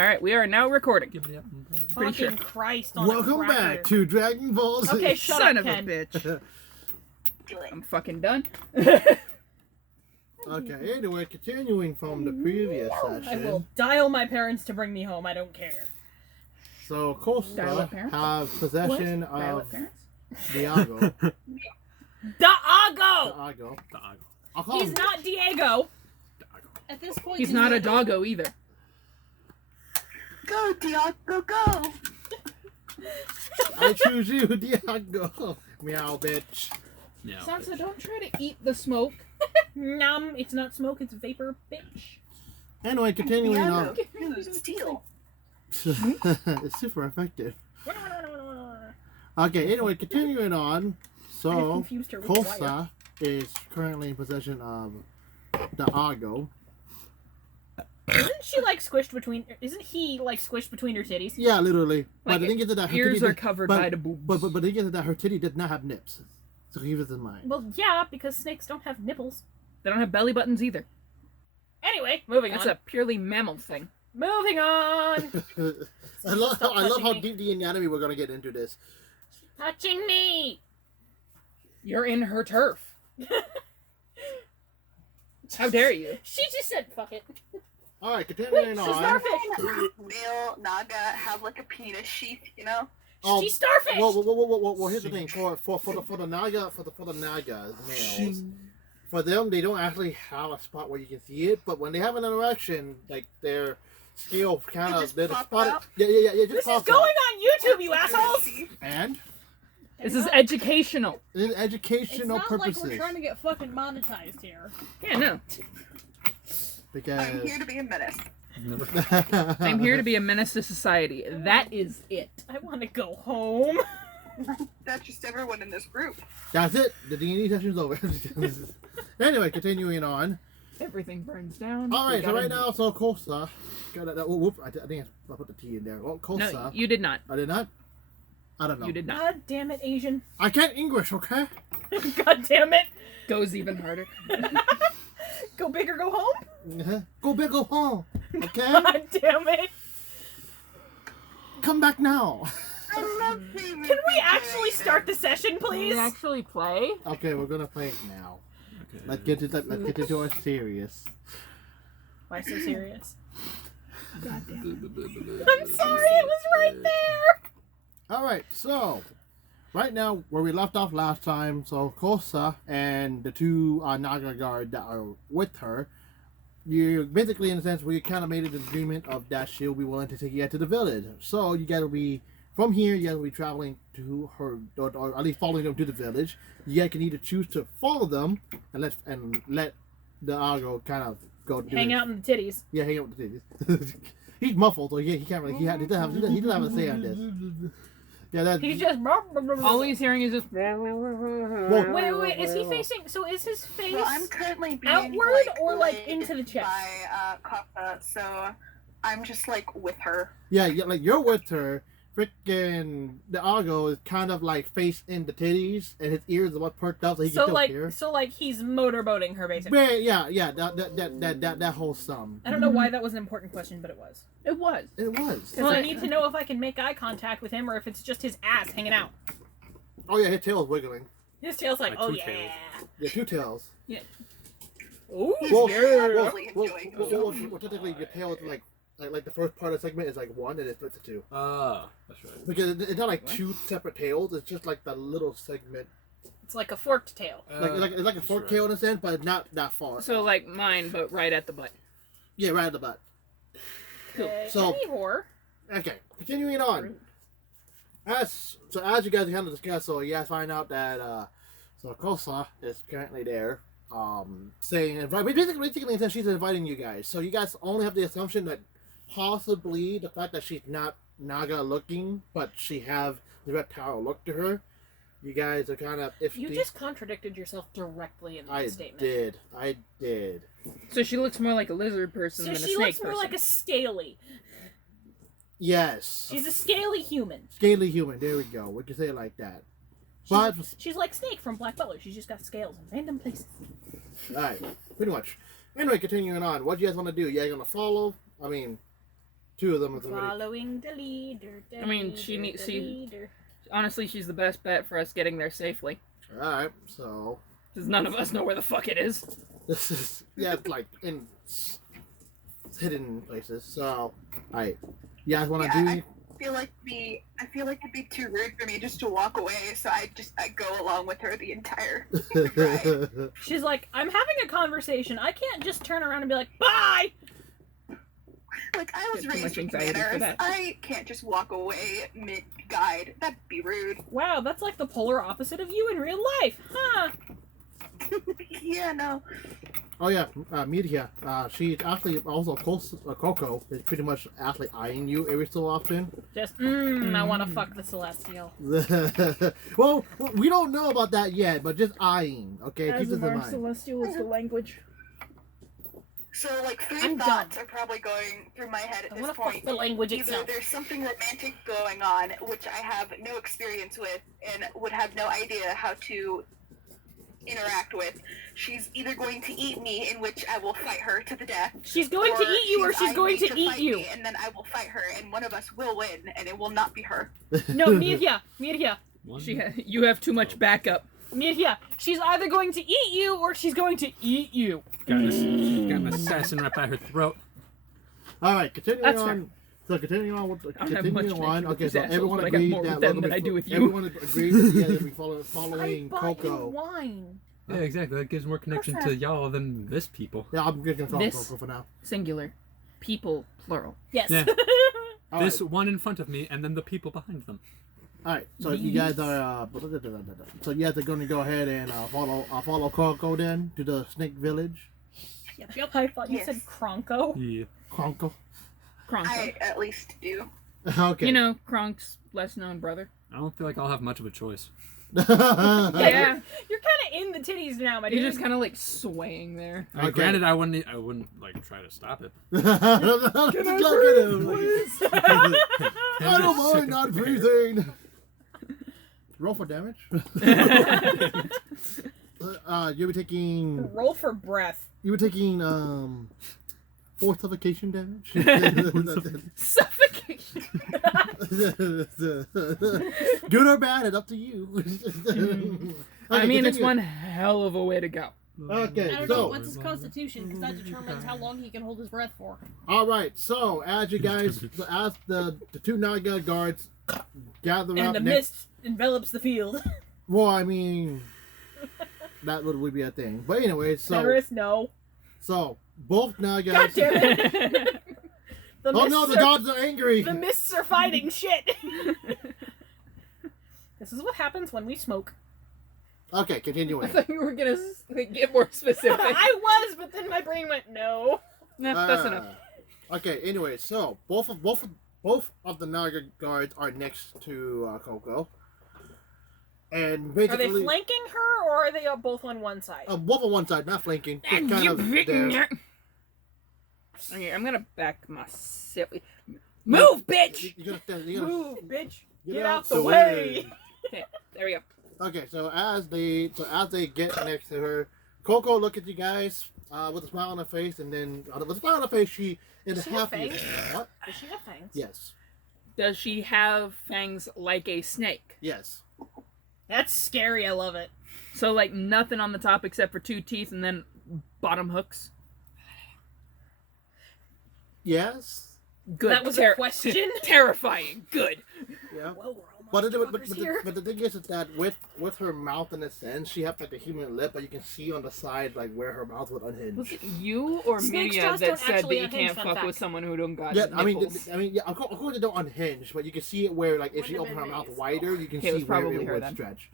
Alright, we are now recording. Fucking sure. Christ on Welcome a cracker. back to Dragon Ball Z. Okay, shut Son up, of Ken. a bitch. I'm fucking done. Okay, anyway, continuing from the previous I session. will dial my parents to bring me home. I don't care. So Dial Costa up parents? have possession Dial of up parents? Diago. Daago! Diago. I'll call He's him. not Diego. At this point, He's not a doggo either. Go, Diago, go! I choose you, Diago. Meow, bitch. Yeah. Sansa, don't try to eat the smoke. Nom, it's not smoke, it's vapor, bitch. Anyway, continuing on. Diago, use steel. It's super effective. Okay, anyway, continuing on. I So, confused her with the wire. Costa is currently in possession of Diago. Isn't she like squished between? Isn't he like squished between her titties? Yeah, literally. Like, But the thing is that her Ears titty are did- covered but- by the boobs. But the thing is that her titty did not have nips. So keep this in mind. Well, yeah, because snakes don't have nipples. They don't have belly buttons either. Anyway, moving That's on. a purely mammal thing. Moving on. I love Stop how touching me. deep the anatomy we're gonna get into this. Touching me. You're in her turf. How dare you? She just said, "Fuck it." All right, Wait, continuing she's on. starfish. Male Naga have like a penis sheath, you know? Oh, She's starfish. Well, here's the thing. For the Naga males, for them they don't actually have a spot where you can see it. But when they have an erection, like their scale kind It of just they pops spot it. out? Yeah. It just This is pops going out. on YouTube, you assholes. And This is educational. in It's educational not purposes. like we're trying to get fucking monetized here. Yeah, no. Because I'm here to be a menace. I'm here to be a menace to society. That is it. I want to go home. That's just everyone in this group. That's it. The D&D session's over. Anyway, continuing on. Everything burns down. All We right, so gotta- right now, so Costa. I think I put the T in there. Well, Costa. No, you did not. I did not. I don't know. You did not. God damn it, Asian. I can't English, okay? God damn it. Goes even harder. Go big or go home? Go big, go home. Okay? God damn it. Come back now. Can Can we actually start the session, please? actually play? Okay, we're gonna play it now. Okay. Let's get into our serious. Why so serious? God damn. I'm sorry, it was right there. All right, so right now where we left off last time, so Kosa and the two Naga guard that are with her, you basically in a sense we kind of made an agreement of that she'll be willing to take you out to the village. So you gotta be from here. You gotta be traveling to her, or at least following them to the village. You guys can either choose to follow them and let the Argo kind of go do Hang his- out in the titties. Yeah, hang out with the titties. He's muffled, so he can't really. He doesn't have a say on this. Yeah, that. He's just. All he's hearing is just. Wait, is he facing? So is his face Well, I'm currently being outward or like laid into the chest? by Kappa, so I'm just like with her. Yeah, like you're with her. Freaking the Argo is kind of like face in the titties, and his ears are what perked up, so he can still hear. So like he's motorboating her basically. Yeah. That whole sum. I don't know why that was an important question, but it was. It was. It was. Because I need to know if I can make eye contact with him or if it's just his ass hanging out. Oh yeah, his tail is wiggling. His tail's like, Like oh two yeah. tails. Yeah, two tails. Ooh. Well, really enjoying well, technically your tail is like the first part of the segment is like one, and it splits to two. Ah, that's right. Because it's not like two separate tails. It's just like the little segment. It's like a forked tail. It's like a fork tail in a sense, but not that far. So like mine, but right at the butt. Yeah, right at the butt. Cool. Okay, So- any whore. Okay, continuing on. As you guys kind of discussed, so you guys find out that so Kosa is currently there, saying basically since she's inviting you guys. So you guys only have the assumption that possibly the fact that she's not Naga looking, but she have the reptile look to her. You guys are kind of iffy. You just contradicted yourself directly in that I statement. did. So she looks more like a lizard person So than a she snake looks more person. like a scaly. Yes. She's a scaly human. Scaly human. There we go. We can say it like that. But She's like Snake from Black Butler. She's just got scales in random places. alright, pretty much. Anyway, continuing on. What do you guys want to do? You guys gonna follow? I mean, two of them is already. Following the leader. I mean, honestly, she's the best bet for us getting there safely. All right, so Because none of us know where the fuck it is. this is it's like in hidden places. So, all right, you guys want to do? I feel like it'd be too rude for me just to walk away, so I go along with her the entire ride. She's like, I'm having a conversation. I can't just turn around and be like, bye! Like, I was Get too much raised with anxiety for manners. that. I can't just walk away mid-guide. That'd be rude. Wow, that's like the polar opposite of you in real life, huh? Yeah, no. Oh yeah, Media. She's actually also close. Coco is pretty much actually eyeing you every so often. Just, I want to fuck the Celestial. Well, we don't know about that yet, but just eyeing. Okay, keep As this of in our mind. celestial is the language. So, like, 3 I'm thoughts are probably going through my head at I this want to point. fuck the language Either itself. there's something romantic going on, which I have no experience with and would have no idea how to interact with. She's either going to eat me, in which I will fight her to the death. She's going to eat you, or she's eyeing going me to eat fight you. me, and then I will fight her, and one of us will win, and it will not be her. No, Mirya. One. You have too much backup. Mirya. She's either going to eat you, or she's going to eat you. Got an assassin right by her throat. All right, continuing That's on. So continuing on with I don't have much continuing on. connection with Okay, these so assholes, everyone but I got agreed more that with them than I do with you. Everyone agreed that yeah, that we I following bought you Coco. wine. Yeah, exactly. That gives more connection to y'all than this people. Yeah, I'm just gonna call This- Coco for now. Singular. People, plural. Yes. Yeah. All This right, one in front of me, and then the people behind them. all right. So you guys are so you guys are going to go ahead and follow Coco then to the Snake Village. Yep. I thought you Yes. said Kronko. Yeah. Kronko. Kronk. I at least do. Okay. You know, Kronk's less known brother. I don't feel like I'll have much of a choice. Yeah. You're kind of in the titties now, my dude. You're just kind of like swaying there. Okay. Granted, I wouldn't like try to stop it. Can I don't mind not breathing. Roll for damage. You'll be taking. Roll for breath. You were taking 4 suffocation damage. Suffocation. Good or bad, it's up to you. I mean, it's continue. one hell of a way to go. Okay, I don't know so what's his constitution because that determines how long he can hold his breath for. all right, so as you guys, as the 2 Naga guards gather And up the next. mist envelops the field. Well, I mean, that would be a thing. But anyway, Terrorist, no. so both Nagas. God damn it. The Oh no, mists the are- gods are angry. The mists are fighting shit. This is what happens when we smoke. Okay, I continuing. thought you were gonna get more specific. I was, but then my brain went no. That's enough. Okay, anyway, so both of the Naga guards are next to Coco, and Are basically they flanking her, or are they both on one side? both on one side, not flanking. Just kind You of bitten there. it. Okay, I'm gonna back my silly. Move, bitch! You're gonna Move, bitch. get Get out out the the way. way. Okay, there we go. Okay, so as they get next to her, Coco look at you guys with a smile on her face, and then with a smile on her face, she in the Does she have happiest. fangs? What? Does she have fangs? Yes, Does she have fangs like a snake? yes. That's scary. I love it. So like nothing on the top except for 2 teeth and then bottom hooks. Yes. Good. That was a question? Terrifying. Good. Yeah. Well, we're But almost here. the thing is that with her mouth in a sense, she has like a human lip, but you can see on the side like where her mouth would unhinge. Was it you or Snakes' Miria jaws that don't said that actually you unhinge, can't fun fuck fact. with someone who don't got Yeah, nipples? yeah. Of course they don't unhinge, but you can see it where like if she Wouldn't opens have her been mouth nice. wider, you can Okay, it was see where probably it her would then. stretch.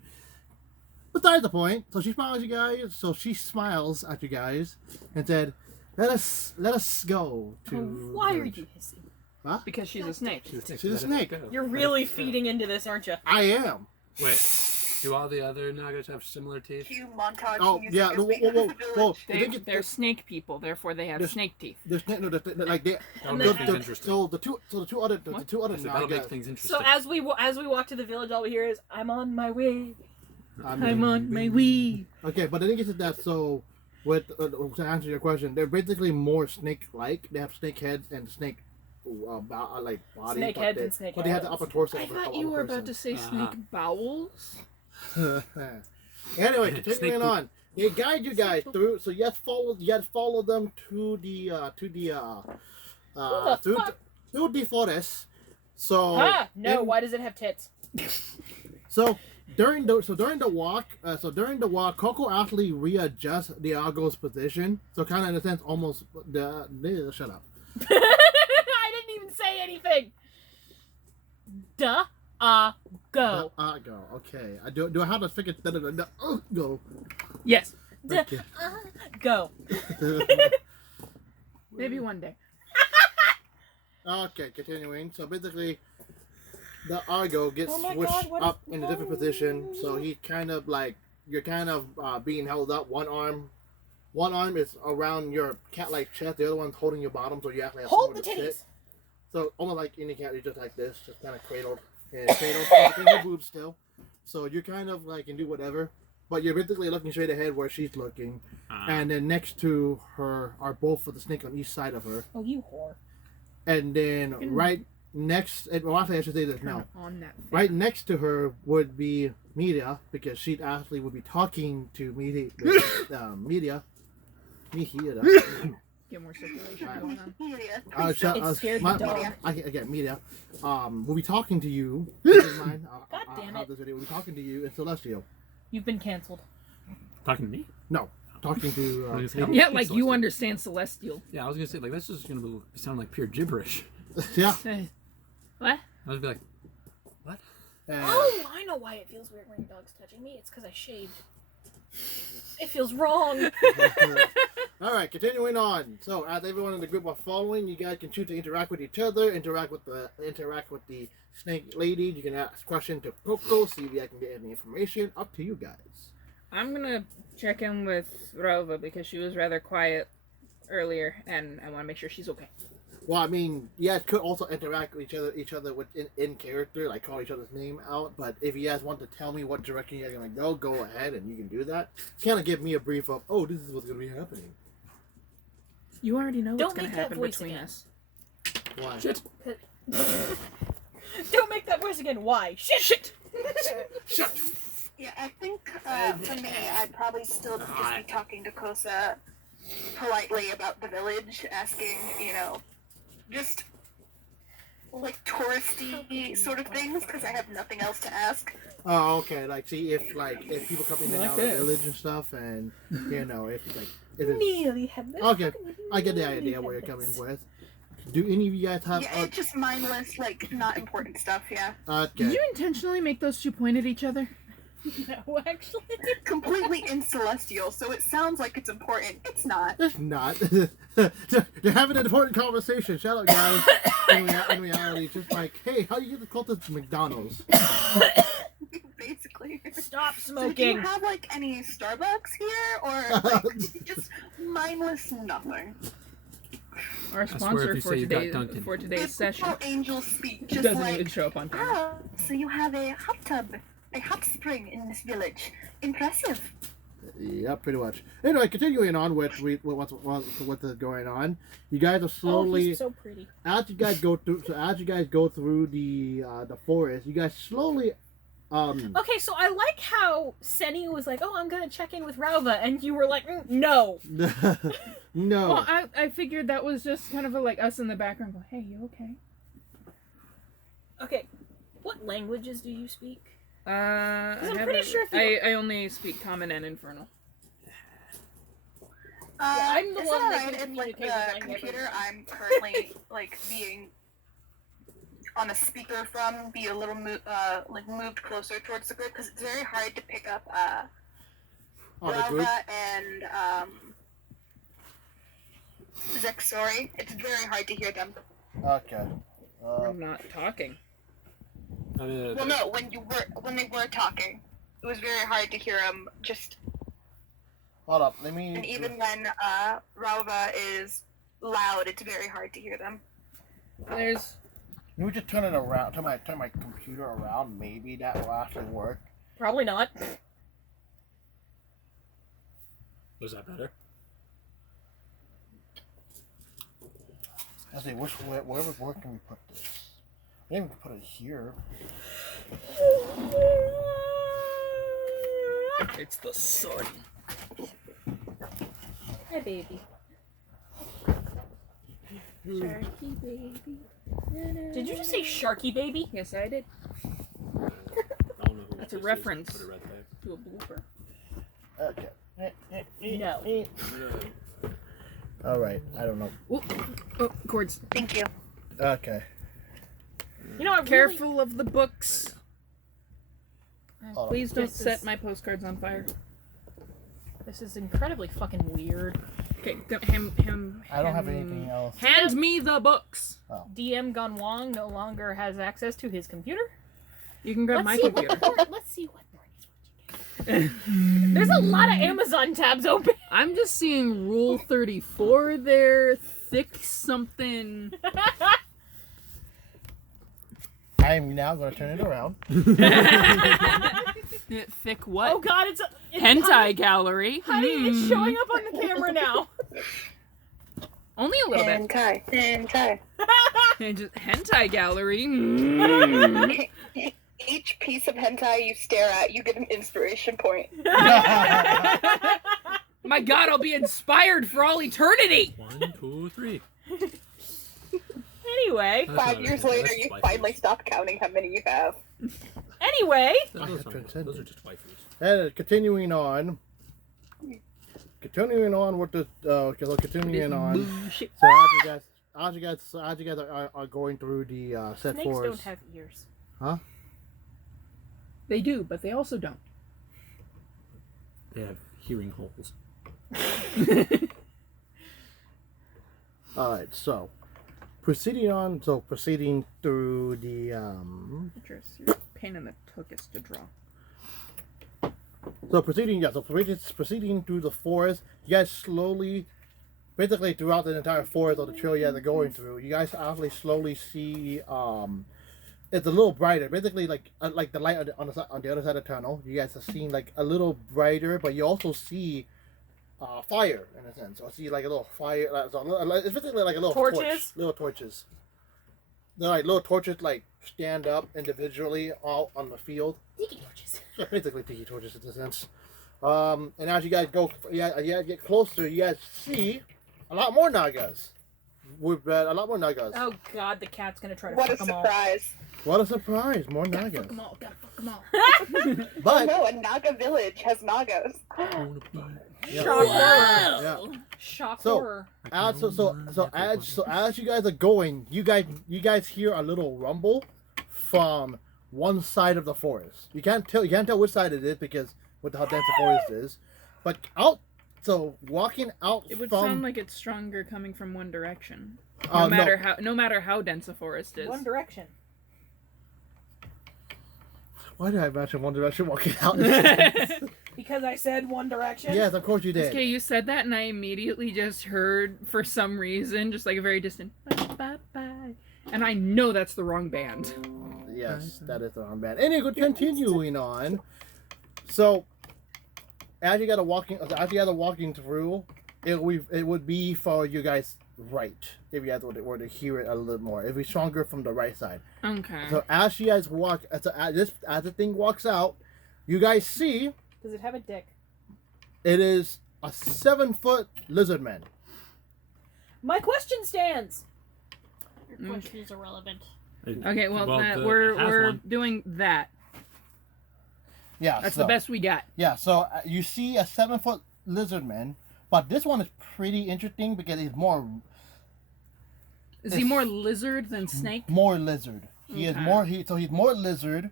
Besides the point, so she smiles at you guys. So she smiles at you guys and said, "Let us go to." Why the are village." you hissing? Because she's a snake. She's a snake. You're really feeding into this, aren't you? I am. Wait, do all the other Nagas have similar teeth? Cue montage Oh music yeah. as No, we whoa, enter whoa, the village. whoa. The thing is- They're snake people, therefore they have There's- snake teeth. There's no, like they. That'll the- make things interesting. So the two other I said, that'll make Nagas. things interesting. So as we walk to the village, all we hear is, "I'm on my way." I'm on my way. Okay, but the thing is that so with to answer your question, they're basically more snake-like. They have snake heads and snake like body, Snake but heads they, and snake but they had the heads. upper torso. I of a- thought of you a were about to person. say snake bowels. Anyway, Snake continuing poop. on. They guide you guys through. So you have to follow them to the through the forest. So Ah, no. in- Why does it have tits? So during the walk, Coco actually readjusts the Argo's position. So kind of in a sense, almost shut up. I didn't even say anything. Go. Go. Okay. Do I have to figure go? Yes, Okay. Go. maybe one day. Okay. Continuing. So basically, the Argo gets Oh my switched God, what up is- in a different position. So he kind of like you're kind of being held up. One arm is around your cat-like chest. The other one's holding your bottom, so you actually have Hold the somewhere to sit. titties. So almost like any cat, you're just like this, just kind of cradled and cradled, your boobs still. So you're kind of like can do whatever, but you're basically looking straight ahead where she's looking, and then next to her are both of the snake on each side of her, Oh, you whore. and then right next, and well, actually I should say this now. On that. Right next to her would be Media, because she actually would be talking to Media. Get more circulation Alright. going on. Media. It scared the dog. Again, Media. We'll be talking to you. Keep in mind, God damn it. This video. We'll be talking to you and Celestial. You've been canceled. Talking to me? No, talking to. What is it? Media. Yeah, like you Celestial. understand celestial. Yeah, I was gonna say like this is gonna be sound like pure gibberish. Yeah. What? I was be like, what? Oh, I know why it feels weird when your dog's touching me. It's because I shaved. It feels wrong. All right, continuing on. So, as everyone in the group are following, you guys can choose to interact with each other, interact with the snake lady. You can ask questions to Coco, see if you can get any information. Up to you guys. I'm gonna check in with Rova because she was rather quiet earlier, and I want to make sure she's okay. Well, I mean, you guys could also interact with each other with in character, like call each other's name out. But if you guys want to tell me what direction you're gonna go ahead, and you can do that. Kind of give me a brief of, oh, this is what's gonna be happening. You already know what's Don't gonna make that happen voice between again. us. Why? Shit. Don't make that voice again. Why? Shit. Shut. Yeah, I think for me, I'd probably still just be talking to Kosa politely about the village, asking, just like touristy sort of things, because I have nothing else to ask. Oh, okay. Like, see if people come in and Like out of the this. village and stuff, and if it's Nearly had this. okay. I get the idea where you're coming with. Do any of you guys have? Yeah, it's just mindless, like, not important stuff, yeah. Did Okay. you intentionally make those two point at each other? No, actually. Completely incelestial, so it sounds like it's important. It's not. It's not. They're having an important conversation. Shout out, guys. In reality, just like, hey, how do you get the cultists to McDonald's? Basically. Stop So do you smoking. have, like, any Starbucks here, or, like, just mindless nothing? Our swear sponsor if you for say you got today's Dunkin'. for today's It's session all angel speak, just doesn't like, even show up on time. oh, so you have a hot tub, a hot spring in this village. Impressive. Yeah, pretty much. Anyway, continuing on with what's going on. You guys are Oh, slowly he's so pretty. as you guys go through the forest. You guys slowly Okay, so I like how Seni was like, "Oh, I'm gonna check in with Rauva," and you were like, "No." no. Well, I figured that was just kind of like us in the background going, hey, you okay? Okay, what languages do you speak? I'm I'm pretty sure if you- I only speak Common and Infernal. I'm the is one it that alright can if, like, communicate with the my computer neighbors? I'm currently, like, being on a speaker from be a little moved closer towards the group, because it's very hard to pick up Oh, the group. Rava and Zexori. It's very hard to hear them. Okay. I'm not talking. Well, no, when they were talking, it was very hard to hear them. Just Hold up. Let me. and even when Rava is loud, it's very hard to hear them. There's Let me just turn it around. Turn my computer around. Maybe that will actually work. Probably not. Was that better? I say, where can we put this? Maybe we can put it here. It's the sword. Hey, baby. Sharky baby. Did you just say Sharky baby? Yes, I did. I don't know who That's a this is. reference. Put it right there. To a blooper. Okay. No. All right. I don't know. Oh, cords. Thank you. Okay. You know, I really... Careful of the books. Hold on. Please don't This set is- my postcards on fire. This is incredibly fucking weird. Okay, I don't have anything else. Hand me the books. DM Gun Wong no longer has access to his computer. You can grab my see computer. Let's see what Bernie's watching. There's a lot of Amazon tabs open. I'm just seeing Rule 34 there. Thick something. I'm now going to turn it around. Thick what? Oh god, it's Hentai gallery. Honey, it's showing up on the camera now. Only a little bit. Hentai. And just hentai gallery. Each piece of hentai you stare at, you get an inspiration point. My god, I'll be inspired for all eternity. 1, 2, 3. Anyway, That's 5 not years a- later, that's you waifus. finally stop counting how many you have. anyway. Those I aren't- have those are just waifus. And continuing on. Continuing on with the continuing on. Bullshit. So as you guys are going through the set Snakes forest. don't have ears. Huh? They do, but they also don't. They have hearing holes. All right. So proceeding on. So proceeding through the Pain in the tuchus to draw. So proceeding through the forest, you guys slowly, basically throughout the entire forest or the trail you guys are going through, you guys actually slowly see it's a little brighter. Basically, like the light on the other side of the tunnel, you guys are seeing like a little brighter, but you also see fire in a sense. Or see like a little fire. It's basically like a little Torches? torch, little torches. They're like little torches, like stand up individually all on the field. Tiki torches. Yeah, basically tiki torches in a sense. And as you guys go, you guys get closer, you guys see a lot more Nagas. With a lot more Nagas. Oh god, the cat's gonna try to What a fuck them all. surprise. What a surprise! More Gotta Nagas. fuck them all. Gotta fuck them all. Oh But no, a Naga village has Nagas. yeah. Shock horror. Yeah. Shock So- horror. As you guys are going, you guys hear a little rumble from one side of the forest. You can't tell which side it is because with how dense the forest is. But walking out It would from sound like it's stronger coming from one direction. no. No matter how dense a forest is. One Direction. Why did I imagine One Direction walking out? Because I said One Direction. Yes, of course you did. Okay, you said that, and I immediately just heard, for some reason, just like a very distant bye bye bye, and I know that's the wrong band. Yes, that is the wrong band. Anyway, continuing on. So, as you guys are walking through, it would be for you guys right if you guys were to hear it a little more. It'd be stronger from the right side. Okay. So as you guys walk, as the thing walks out, you guys see Does it have a dick? it is a 7-foot lizard man. My question stands. Your question is irrelevant. Okay, well, it has we're one. doing that. Yeah, That's so, the best we got. Yeah, so you see a 7-foot lizard man, but this one is pretty interesting because he's more Is he more lizard than snake? more lizard. He is Okay. more he's more lizard,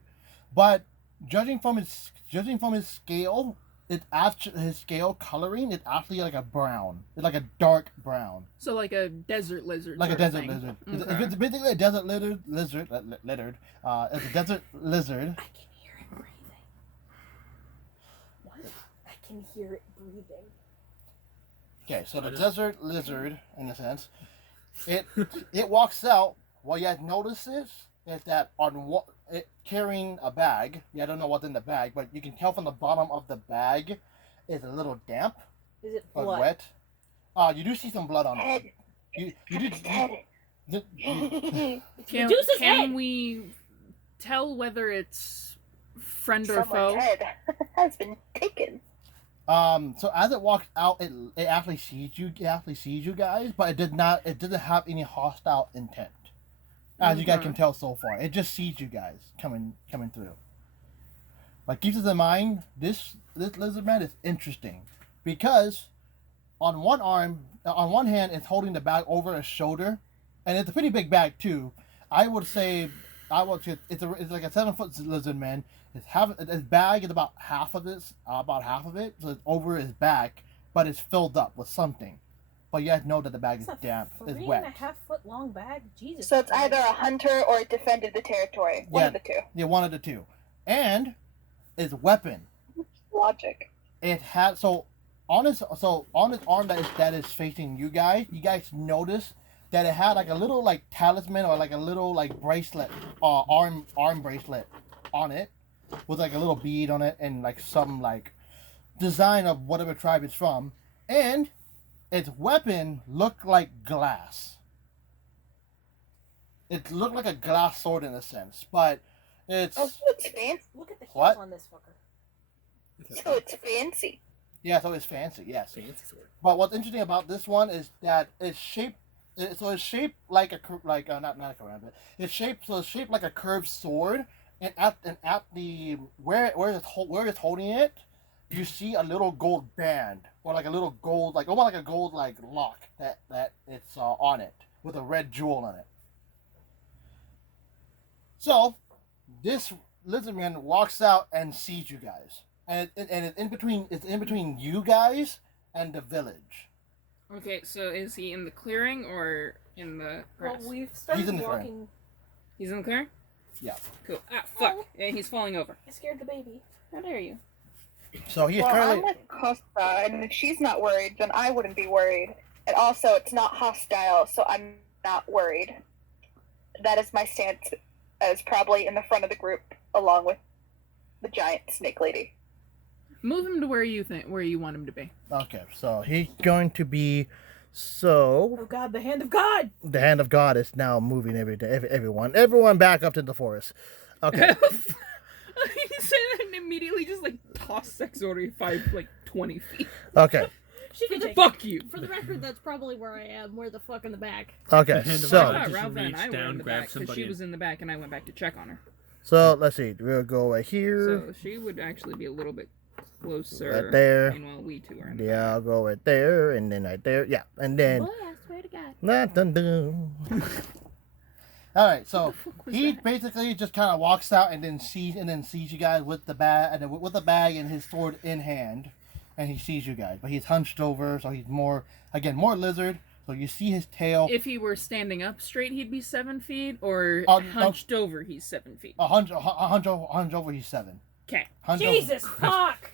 but judging from his scale, his scale coloring, it's actually like a brown. It's like a dark brown, So like a desert lizard. like a sort of desert thing. lizard. Okay. It's basically a desert lizard. It's a desert lizard. I can hear it breathing. What? I can hear it breathing. Okay, so the desert lizard, in a sense, it walks out. What you guys notices is that it carrying a bag. Yeah, I don't know what's in the bag, but you can tell from the bottom of the bag is a little damp Is it or blood? wet. You do see some blood on Head. it. You It's do head. Can, Medusa's can head. we tell whether it's friend or Someone's foe? head has been taken. So as it walks out, it actually sees you. It actually sees you guys, but it did not. It didn't have any hostile intent, as you guys can tell so far. It just sees you guys coming through. But keep this in mind. This lizard man is interesting because on one hand, it's holding the bag over his shoulder, and it's a pretty big bag too. I would say it's like a 7-foot lizard man. His bag is about half of it, so it's over his back, but it's filled up with something. But you guys know that the bag is damp, is wet. 3.5 foot long bag. Jesus. So it's Christ. either a hunter or it defended the territory. One of the two. Yeah, one of the two. And its weapon. Logic. It had on its arm that is facing you guys notice that it had like a little like talisman or like a little like bracelet, arm bracelet on it, with like a little bead on it and like some like design of whatever tribe it's from, and its weapon looked like glass. It looked like a glass sword in a sense, but it's Oh, so it's fancy. Look at the heels What? on this fucker. So it's fancy. yeah, so it's fancy, yes. Fancy sword. But what's interesting about this one is that it's shaped. So it's shaped like a not a curved. It's shaped like a curved sword, and at the where it's holding it, you see a little gold band or like a little gold like almost like a gold like lock that it's on it with a red jewel on it. So this lizard man walks out and sees you guys, and it's in between you guys and the village. Okay, so is he in the clearing or in the grass? Well, we've He's started in the frame. walking. He's in the clearing? Yeah. Cool. Ah, fuck. Yeah, he's falling over. I scared the baby. How dare you? So he's Well, I'm currently with Costa, and if she's not worried, then I wouldn't be worried. And also, it's not hostile, so I'm not worried. That is my stance, as probably in the front of the group, along with the giant snake lady. Move him to where you want him to be. okay. So he's going to be so. Oh God, the hand of God! The hand of God is now moving everyone back up to the forest. Okay. He said that and immediately just like tossed Sexori 20 feet. Okay. She can take Fuck you. For the record, that's probably where I am. Where the fuck in the back? Okay. The hand of So God. I just Ralph and reach I were down, in the grab back because somebody she and- was in the back and I went back to check on her. let's see. We'll go right here. So she would actually be a little bit closer. Right there. Meanwhile, we two are in the Yeah, I'll go right there and then right there. Yeah, and then. Boy, I swear to God. All right, so fuck was he that? basically just kind of walks out and then sees you guys with the bag with the bag and his sword in hand, and he sees you guys. But he's hunched over, so he's more lizard. So you see his tail. If he were standing up straight, he'd be 7 feet, or No. hunched over, he's 7 feet. A hunch over, he's 7. Okay. Hunch Jesus over. fuck!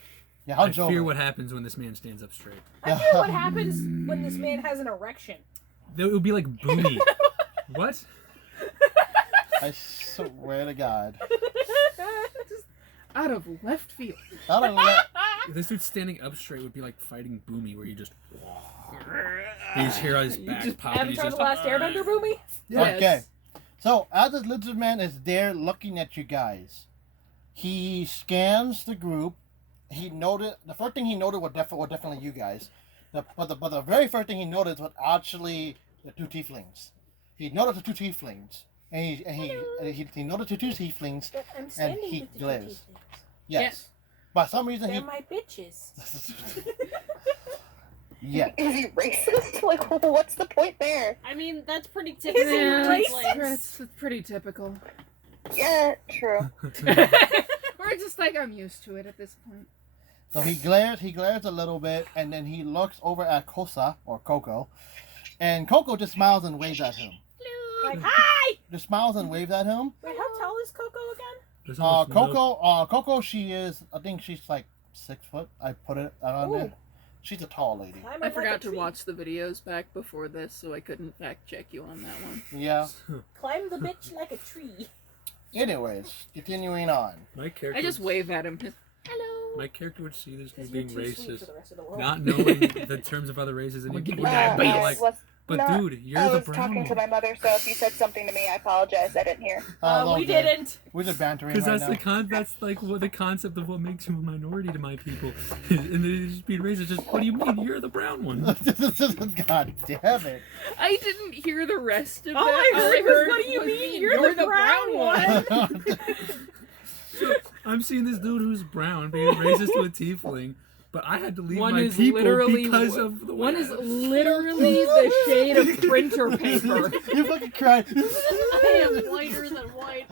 Yeah, I hunch fear over. what happens when this man stands up straight. I fear what happens when this man has an erection. It would be like booty. What? I swear to God. Just out of left field. I don't know. This dude standing up straight would be like fighting Boomy, where you just hear his back just pop. And Avatar he's the just, Last Airbender, Boomy? Yes. Okay. So as this lizard man is there looking at you guys, he scans the group. The first thing he noted was definitely you guys. But the very first thing he noticed was actually the 2 tieflings. He noticed the 2 tieflings, and he noticed the 2 tieflings. But I'm standing he with the glares. two Yes. Yes. By some reason They're he. my bitches. Yeah. Is he racist? Like, what's the point there? I mean, that's pretty Is he typical. Yeah, racist? it's pretty typical. Yeah, true. We're just like, I'm used to it at this point. So he glares a little bit, and then he looks over at Kosa or Coco, and Coco just smiles and waves at him. Like, hi! Just smiles and waves at him. Wait, how tall is Coco again? There's almost Coco, she is. I think she's like 6 foot. I put it on there. Ooh. She's a tall lady. Climbing I like a forgot to tree. watch the videos back before this, so I couldn't fact check you on that one. Yeah. Climb the bitch like a tree. Anyways, continuing on. My character. I just wave at him. Just, hello. My character would see this Because dude you're being too sweet racist, for the rest of the world. not knowing the terms of other races, and I'm he gonna would give you be diabetes. like, What's But No, dude, you're I the was brown talking to my one. mother, so if you said something to me, I apologize. I didn't hear. We didn't. We're just bantering Because right that's now. that's like what the concept of what makes you a minority to my people, and they just be racist. Just what do you mean? You're the brown one. God damn it. I didn't hear the rest of All that. I heard was, what do you was mean? You're the brown one. So I'm seeing this dude who's brown being racist to a tiefling, but I had to leave One my is people literally because of the one way is literally the shade of printer paper. You fucking cried. I am whiter than white.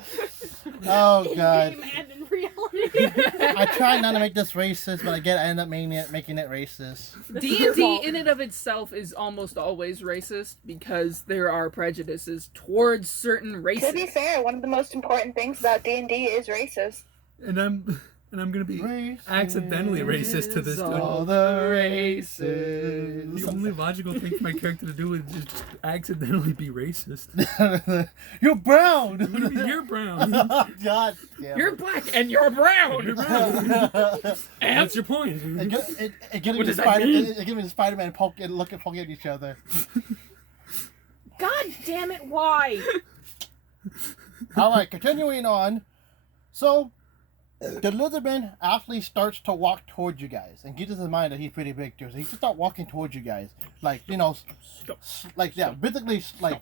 Oh In god. game and in reality. I try not to make this racist, but I end up making it racist. D&D in and of itself is almost always racist because there are prejudices towards certain To be races. fair, one of the most important things about D&D is racist. and I'm gonna be accidentally racist to this All dude. the races. The only logical thing for my character to do is just accidentally be racist. You're brown. What do you mean you're brown? God damn. You're black and you're brown. You're brown. And What's your point? Getting What does that Spider, mean? getting the Spider-Man poking at each other. God damn it! Why? All right, continuing on. So, the Lizardman actually starts to walk towards you guys, and keep this in mind that he's pretty big too. So he just start walking towards you guys, like basically like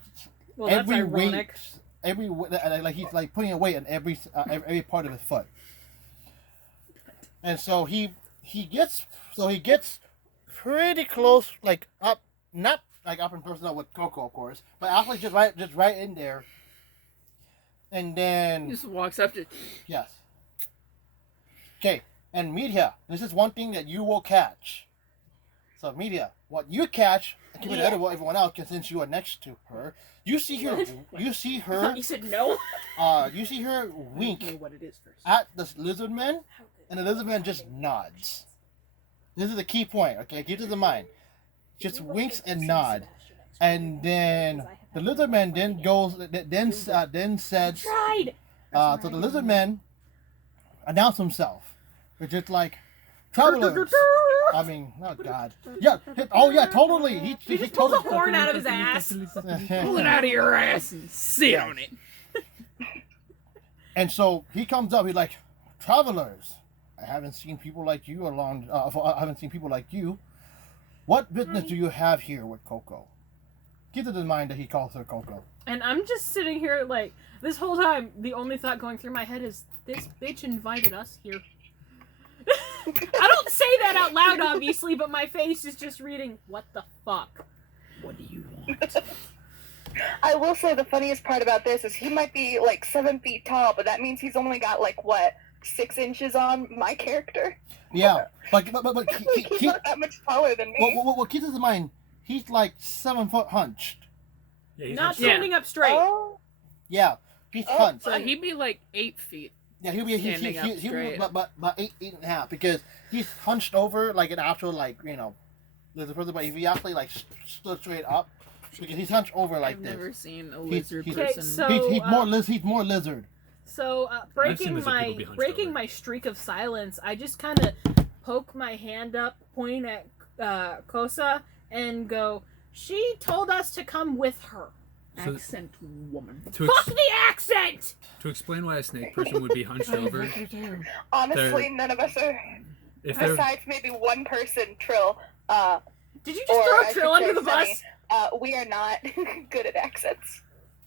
Well, that's every ironic. weight, like he's like putting a weight on every part of his foot. And so he gets pretty close, like up, not like up in person with Coco, of course, but actually just right in there. And He then just walks up to. yes. Okay, and Media, this is one thing that you will catch. So Media, what you catch, compared to everyone else, because since you are next to her, you see her, You said no. you see her wink Know what it is first. at the lizard man, and the lizard man just nods. This is the key point, okay? Keep this in mind. Just winks and nod, and then the lizard man then goes, then says, Tried. so the lizard man announced himself. It's just like travelers. I mean, oh god, yeah, oh yeah, totally. He just pulls a horn out of his ass. Pull it out of your ass and sit on it. And so he comes up. He's like, travelers. I haven't seen people like you along. I haven't seen people like you. What business do you have here with Coco? Keep it in mind that he calls her Coco. And I'm just sitting here like this whole time. The only thought going through my head is this bitch invited us here. I don't say that out loud, obviously, but my face is just reading, what the fuck? What do you want? I will say the funniest part about this is he might be like 7 feet tall, but that means he's only got like what, 6 inches on my character. Yeah, but Like, he's not that much taller than me. well, keep this in mind. He's like 7 foot hunched. Yeah, he's Not Yeah. standing up straight. Oh, Yeah, he's Oh, hunched. So he'd be like 8 feet. Yeah, he'll be Standing up he'll be straight. about 8 and a half because he's hunched over like an actual there's a person, but if he actually like stood straight up because he's hunched over like I've this. never seen a He's- lizard he's- Okay, person. so He's more lizard. So I've seen breaking lizard people be hunched breaking over. my streak of silence, I just kind of poke my hand up, point at Kosa, and go, "She told us to come with her." So- Accent woman. Fuck the accent! To explain why a snake person would be hunched over, honestly, none of us are. if they're Besides maybe one person, Trill. Did you just Or throw I Trill should under say the bus? Sunny. We are not good at accents.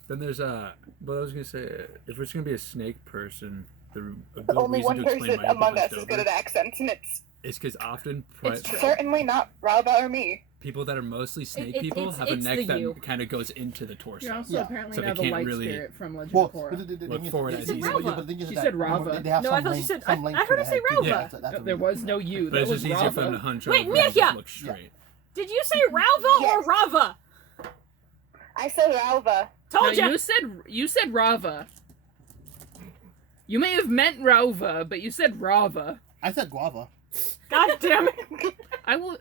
then there's but I was gonna say if it's gonna be a snake person, a good Only reason one to explain person why they'd be among us hunched is over good at accents, and it's is because often It's true. certainly not Rava or me. people that are mostly snake it- people it's- have a it's neck the that you. kind of goes into the torso. You're also Yeah. apparently So they now the can't light really- spirit from Legend Well, of Korra. Look forward as easy. She said Rava. They have No, I some thought she link- said- some I link heard to her say that, too. Rava. That's a There reason. was no you. But That it's was just easier for them Rava. to hunch Wait, over and just Mia! look straight. Did you say Ralva or Yes. Rava? I said Rava. No, Told ya. you said Rava. You may have meant Rava, but you said Rava. I said guava. God damn it.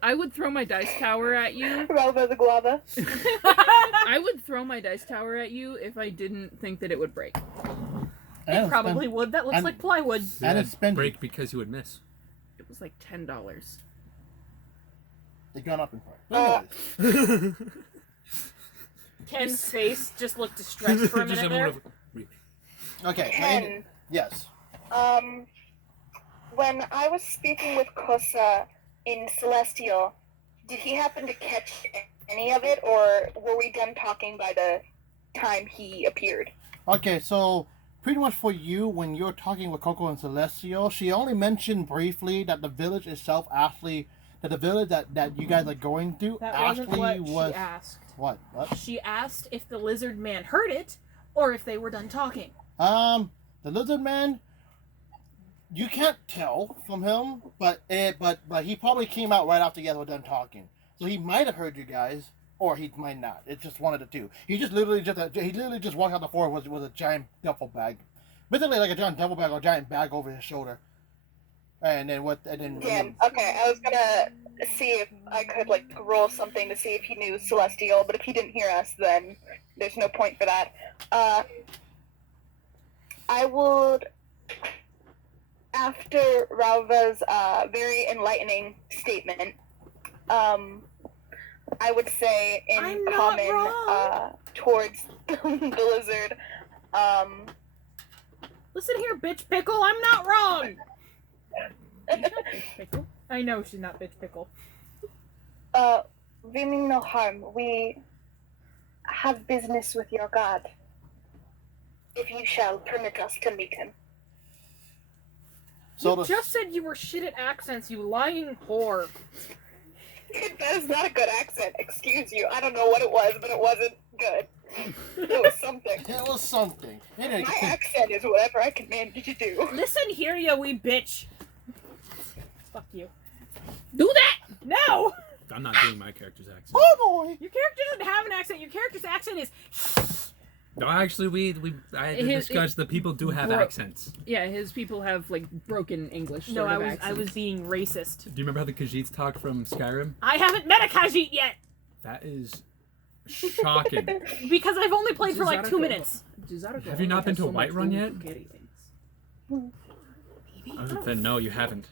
I would throw my dice tower at you. Rava the guava. I would throw my dice tower at you if I didn't think that it would break. It probably would. That looks and- like plywood. And Yeah, it's spendy. break because you would miss. It was like $10. They've gone up in price. Uh, Anyways. Ken's face just looked distressed for a Just minute a there. moment of, really? Okay. Ken, Yes. when I was speaking with Kosa in Celestial, did he happen to catch any of it, or were we done talking by the time he appeared? Okay, so pretty much for you, when you're talking with Coco and Celestial, she only mentioned briefly that the village itself actually, that the village that you guys are going to That actually wasn't what was she asked. what? She asked if the lizard man heard it, or if they were done talking. The lizard man, you can't tell from him, but he probably came out right after you guys were done talking. So he might have heard you guys, or he might not. It's just one of the two. He literally just walked out the floor with a giant duffel bag, basically like a giant duffel bag or a giant bag over his shoulder. And then Damn. Okay, I was gonna see if I could like roll something to see if he knew Celestial, but if he didn't hear us, then there's no point for that. I would, after Rava's very enlightening statement, I would say in I'm not common wrong. towards the lizard, Listen here, bitch pickle, I'm not wrong! Bitch pickle? I know she's not bitch pickle. we mean no harm. We have business with your god. If you shall permit us to meet him. So You just said you were shit at accents, you lying whore. That is not a good accent. Excuse you. I don't know what it was, but it wasn't good. It was something. it was something. Anyway, My accent is whatever I command you to do. Listen here, you wee bitch. Fuck you. Do that! No! I'm not doing my character's accent. oh boy. Your character doesn't have an accent, your character's accent is... No, actually, I did discuss that people do have accents. Yeah, his people have like broken English. No, sort of I accents. was being racist. Do you remember how the Khajiits talk from Skyrim? I haven't met a Khajiit yet! That is shocking. Because I've only played for like 2 minutes. Have you not been to Whiterun yet? Then no, you haven't.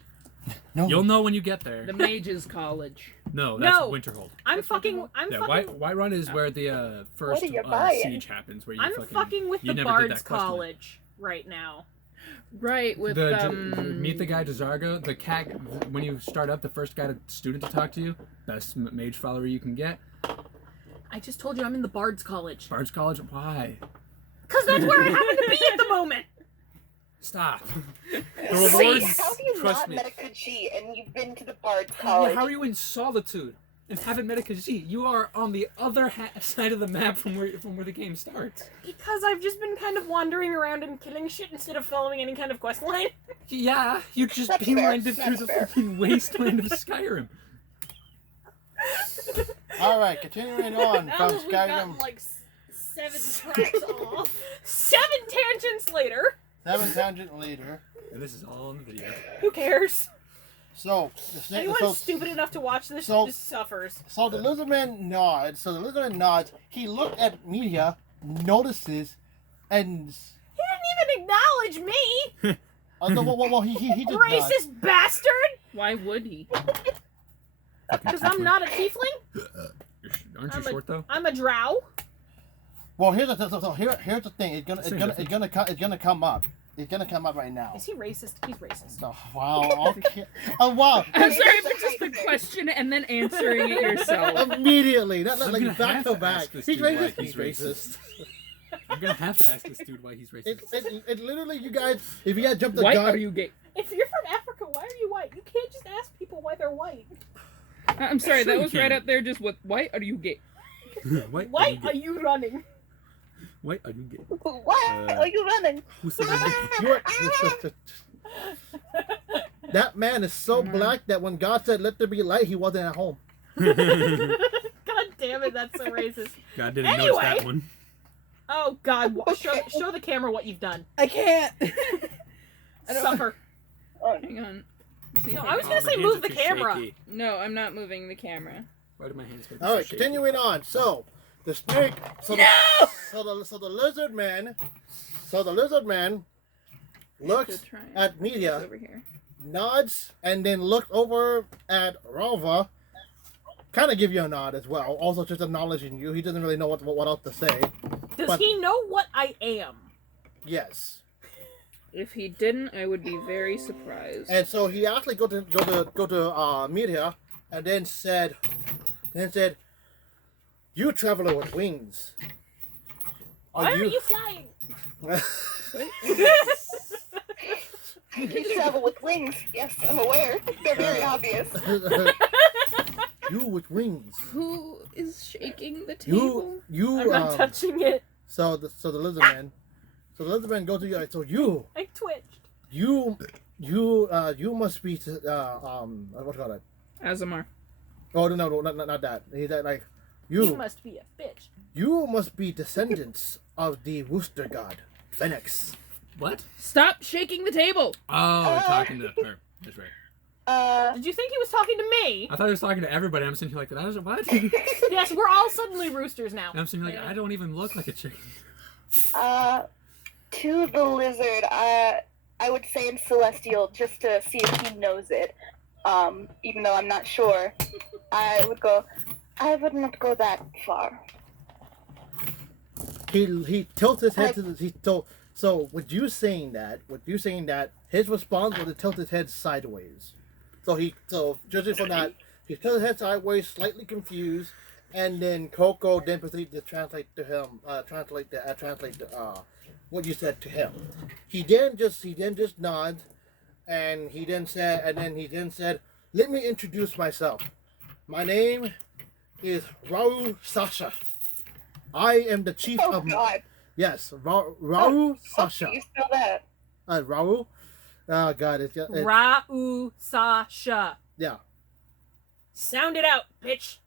No. You'll know when you get there. The Mages College. No, that's No. Winterhold. I'm That's fucking... what I'm Yeah, fucking... Whiterun is where the first are you buying? siege happens. Where you I'm fucking with you the never did Bard's that custom. College right now. Right, with Meet the guy Dazargo. The cat, when you start up, the first student to talk to you, best mage follower you can get. I just told you I'm in the Bard's College. Bard's College. Why? Because that's where I happen to be at the moment! Stop. The Wait, rewards. how have you Trust not me. met a Khajiit and you've been to the Bard's Yeah, College? how are you in Solitude and haven't met a Khajiit? You are on the other side of the map from where the game starts. Because I've just been kind of wandering around and killing shit instead of following any kind of quest line. Yeah, you just That's beelined fair, it through that's the fair. fucking wasteland of Skyrim. All right, continuing on Now from that we've gotten Skyrim. like 7 tracks off. 7 tangents later. 7 tangent leader. And this is all in the video. Who cares? So the snake. Anyone So, stupid enough to watch this so- just suffers. so the lizardman nods. So the lizardman nods. He looked at media, notices, and He didn't even acknowledge me! well, he just nods. Racist bastard! Why would he? Because I'm not a tiefling? Aren't you I'm a- short though? I'm a drow. Well, here's the thing. It's gonna come up. It's gonna come up right now. Is he racist? He's racist. Oh, wow. Okay. Oh wow. I'm sorry, but just the question and then answering it yourself. Immediately. Not I'm like gonna back have to to back. ask this He's dude why racist. he's He's racist. I'm gonna have to ask this dude why he's racist. It literally, you guys, if you guys jump the Why gun, are you gay? If you're from Africa, why are you white? You can't just ask people why they're white. I'm sorry, Sure that you was right can. up there. Just what? Why are you gay? Why Why are are you running? Why are you gay? Why are you running? Who said you're gay? you're, that man is so black that when God said let there be light, he wasn't at home. God damn it, that's so racist. God didn't notice Anyway. that one. Oh God, show the camera what you've done. I can't. Suffer. Hang on. See No, if I was can- gonna Oh, my say hands move are the too camera. shaky. No, I'm not moving the camera. Why do my hands get All right, so shaky? continuing on. So the snake. So the lizard man looks To try and- at media, over here. nods, and then looked over at Ralva, kind of give you a nod as well. Also, just acknowledging you. He doesn't really know what else to say. Does But- he know what I am? Yes. If he didn't, I would be very surprised. And so he actually go to Media, and then said, "You traveler with wings. Why are you flying? You travel with wings. Yes, I'm aware. They're very obvious. You with wings. Who is shaking the table? You I'm not touching it. So the lizardman, go to you. So I twitched. you must be what do you call it? Azamar. Oh no, not that. He's that like You you must be a bitch. you must be descendants of the rooster god Phoenix. What? Stop shaking the table! Oh, talking to her. That's right. Did you think he was talking to me? I thought he was talking to everybody. I'm sitting here like, that is what? Yes, we're all suddenly roosters now. And I'm sitting here like, I don't even look like a chicken. To the lizard, I would say in Celestial, just to see if he knows it. Even though I'm not sure, I would not go that far. He tilts his head to the so with you saying that, his response was to tilt his head sideways. So judging from that, he tilted his head sideways, slightly confused, and then Coco then proceeded to translate to him, what you said to him. He then just nods, and he then said, "Let me introduce myself. My name is Raul Sasha. I am the chief Oh of God! yes, Raul Sasha. You spell that? Raul. Oh God, it's Ra'u Sasha. yeah. Sound it out, bitch.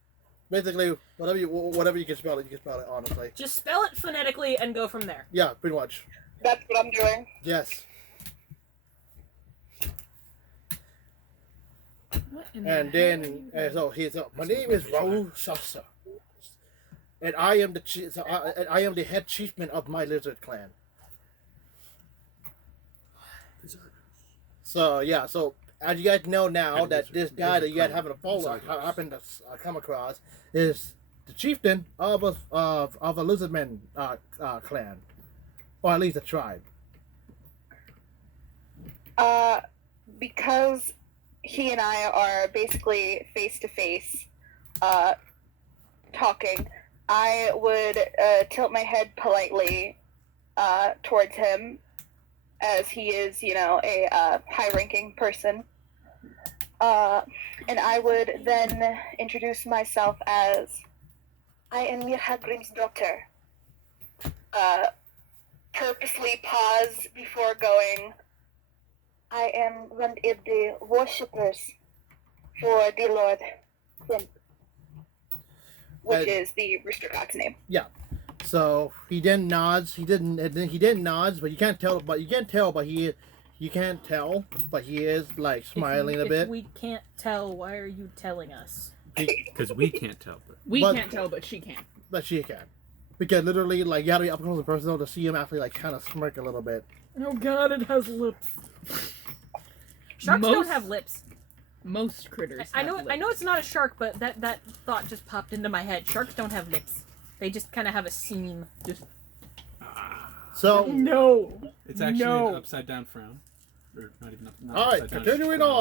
Basically, whatever you can spell it, you can spell it honestly. Just spell it phonetically and go from there. Yeah, pretty much. That's what I'm doing. Yes. What in the And then, my name is Raul Sasa, and I am the head chiefman of my lizard clan. So yeah, so as you guys know now that this guy that you guys happen to come across is the chieftain of a lizardman clan, or at least a tribe. Because he and I are basically face to face, talking, I would tilt my head politely towards him, as he is, a high-ranking person. And I would then introduce myself as, I am Mir Hagrim's daughter. Purposely pause before going, I am one of the worshippers for the Lord Sim, which is the rooster god's name. Yeah. So he then nods. He then nods, but you can't tell. But he is like smiling a If bit. we can't tell, why are you telling us? Because we can't tell. But We But- can't tell, but she can. But she can, because literally, like, you have to be up close and personal to see him actually like kind of smirk a little bit. Oh God, it has lips. Sharks don't Most- have lips. Most critters. I know. have I know lips. it's not a shark, but that thought just popped into my head. Sharks don't have lips. They just kind of have a seam. Just So, No. it's actually No. an upside down frown. Or not even not all right, upside down, continuing just a frown.